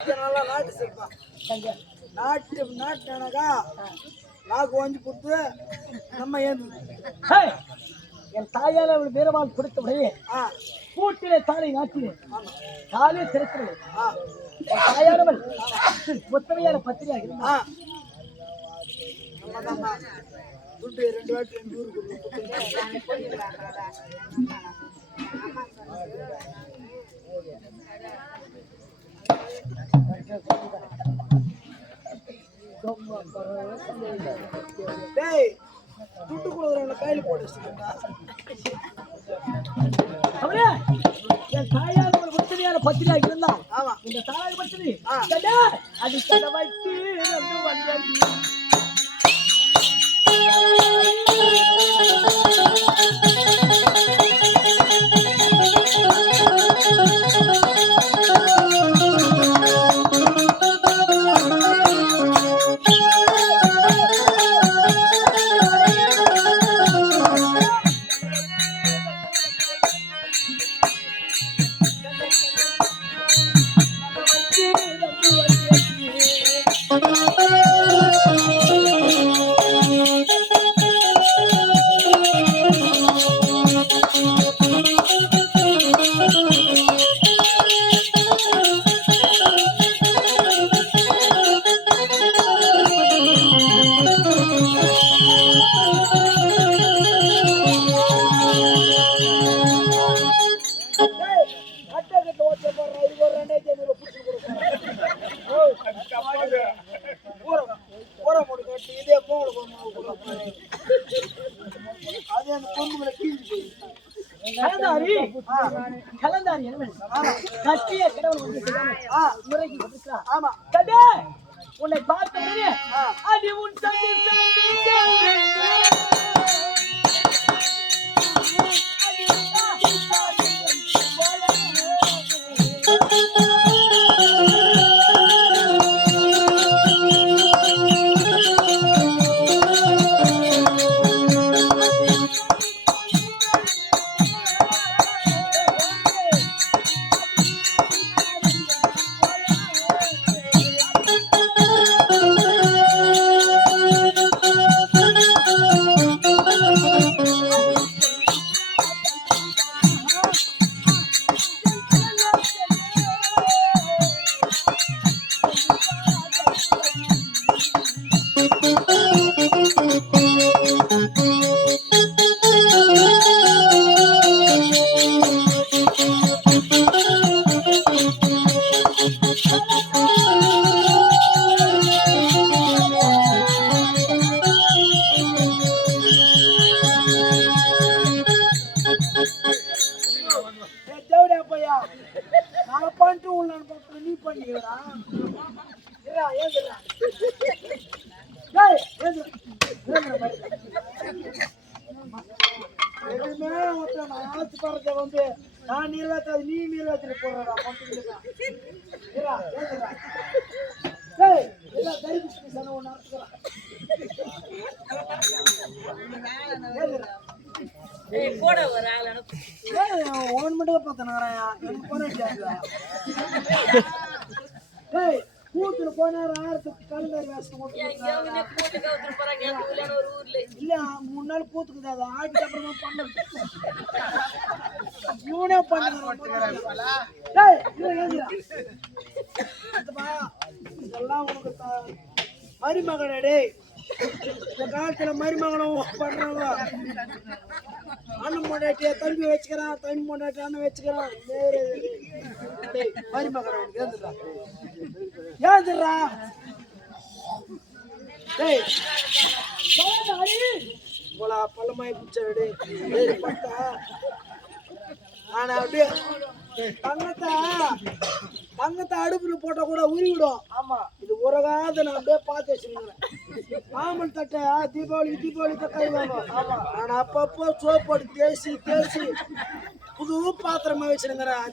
நல்லா நாட்டு சிற்பா நாட்டுனாக்கா நாக்கு வாங்கி கொடுத்து நம்ம ஏந்து என் தாயால் அவள் வீரமாக கொடுத்தபடியே கூட்டிலே தாலை நாட்டினேன். தாலே திறக்கிறேன். தாயானவள் முத்தமையான பத்திரியாக இருந்தா துட்டு 2 வாட்டி 2 ஊருக்கு டேய் துட்டு கொடுக்குறவங்க கையில் போட்டு என் தாயானவள் முத்தமையான பத்திரியாக இருந்தா இந்த தாய் பத்திரி அது வைத்து உன்னை பார்த்த அடி உன் வந்து நான் நீர்வாத்தாது நீ நீர்வாத்திரி போடுறா ஒன் மட்டும் பார்த்தேன் கூத்துல போனாரு ஆயிரத்துக்கு கலந்தாரி இல்ல 3 நாள் கூத்துக்குது அது ஆடிக்கு அப்புறமா பண்ண இவனே இதெல்லாம் உனக்கு மருமகனே இந்த காலத்துல மருமகனும் பண்றாங்க அண்ணன் பொண்டாட்டிய தம்பி வச்சுக்கிறான் தம்பி பொண்டாட்டி அண்ணன் வச்சுக்கிறான் மருமகன் உனக்கு ஏந்துடுறா போலா பள்ளமாய் பிடிச்சாடு பார்த்தா ஆனா அப்படியே தங்கத்தை அடுப்புல போட்டா கூட உருவிடும். ஆமா இது உரகாத நான் அப்படியே பார்த்து வச்சிருக்கிறேன். மாமன் தட்டை தீபாவளி கை வாங்கும். ஆனா அப்பப்போ சோப்போடு தேசி புது பாத்திரமா வச்சிருக்கிறேன்.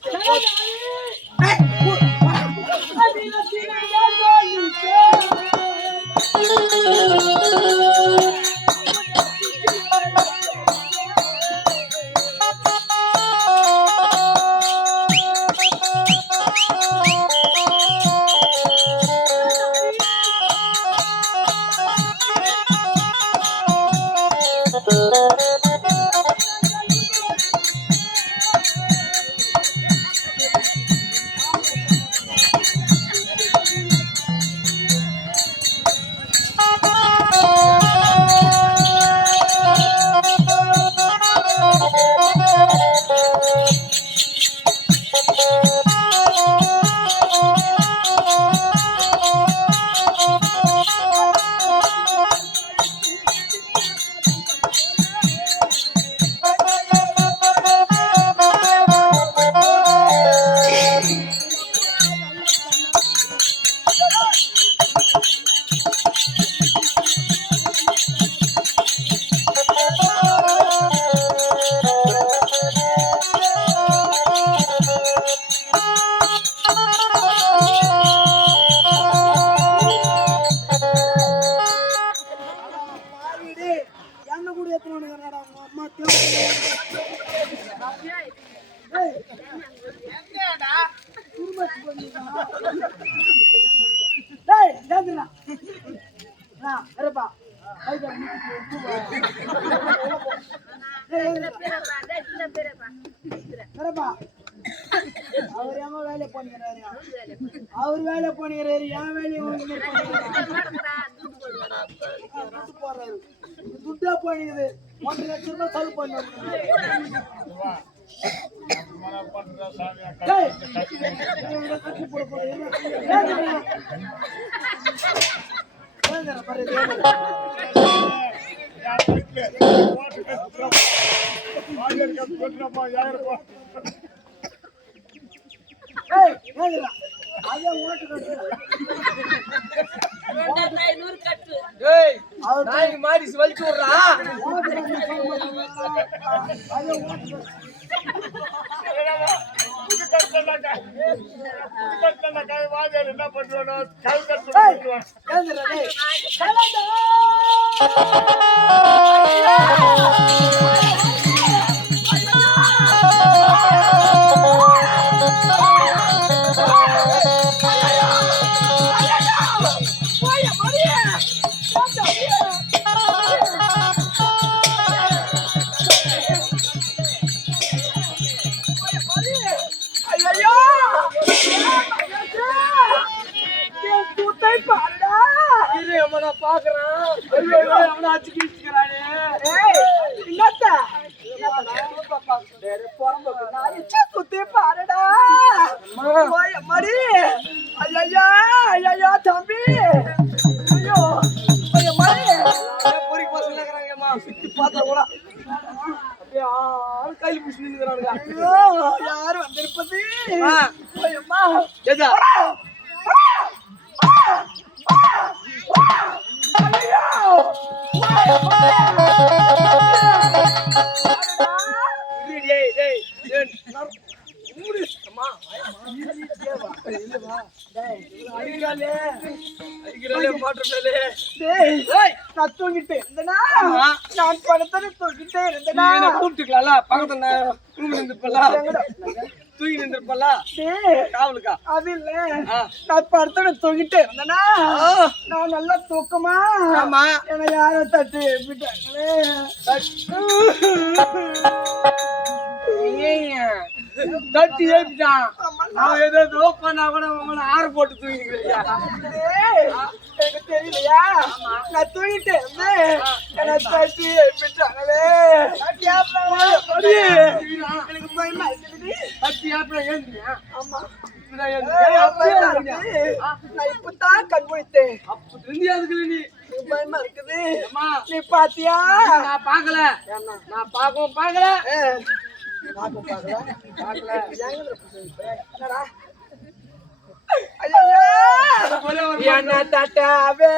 டேய் ஏந்துடா இருப்பா அவர் ஏமா வேலை பண்ணிக்கிறாரு அவர் வேலை பண்ணிக்கிறாரு என் வேலையை போடுறாரு துட்டா பண்ணிக்குது 1 லட்சம் ரூபாய் செலவு பண்ணுவாரு மாடி வலிச்சு விடுறா என்ன பண்றோம் தம்பி கையில் புடிச்சு நின்னுறானுங்க யார் வந்திருப்பது நான் தூங்கிட்டேன் இருந்தேனா நான் பணத்தை தூங்கிட்டே இருந்தேனா கூப்பிட்டுக்கலாம்ல பக்கத்துல தூங்கி நின்றுப்பல காவலுக்கா அது இல்ல நான் படத்தோட தூங்கிட்டே இருந்தேனா நான் நல்லா தூக்கமா ஆமா என்ன யாரோ தட்டி விட்டாங்களே தட்டி ஏப்பிட்டான் அவன் ஏதோ பண்ணா கூட ஆறு போட்டு தூங்கிக்கிறியா எனக்கு தெரியலையா நான் தூங்கிட்டே இருந்தேன் என்ன தட்டி விட்டாங்களே எனக்கு பயமா இருக்குது தட்டி ஏப்பா ஏந்திரியா ஆமா நான் நான் இப்பதான் கண் முடித்தேன் அப்ப தெரியாதுக்குல நீ பயமா இருக்குது அம்மா நீ பாத்தியா நான் பாக்கல நான் பாக்கவும் பாக்கல என்ன தட்டாவே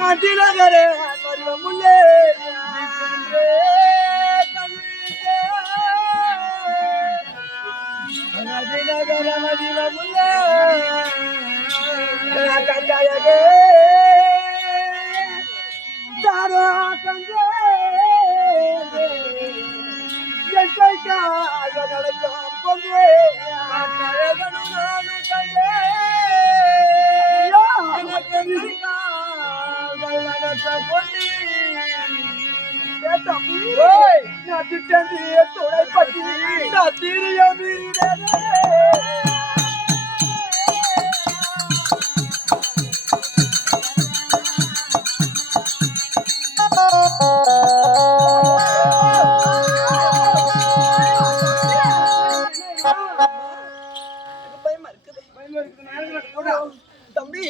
நதிநகரே முள்ளே நதிநகர மதில முள்ளே கண்டாயகே தாரா கண்டே நடக்கும் பொங்கே நான் திட்டந்தி துணை பற்றி நான் தீரிய பயமா இருக்குது தம்பி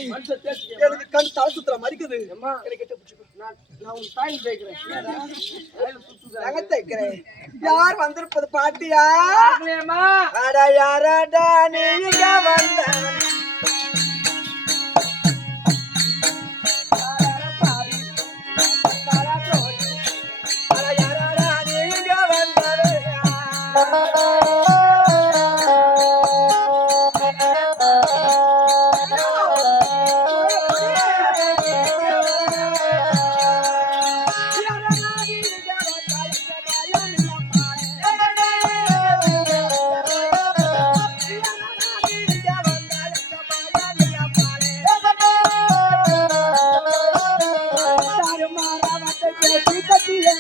எனக்கு கண் தலை சுத்துற மறிக்குது எனக்கு கிட்ட பிடிச்சுக்கோ. நான் உன் தாய் கேட்கிறேன் நகை தைக்கிறேன். யார் வந்திருப்பது பாட்டியா? பார்க்கலையேம்மா? அட யாரடா நீ இங்க வந்த? அட யாரடா நீ இங்க வந்தது? ஐயா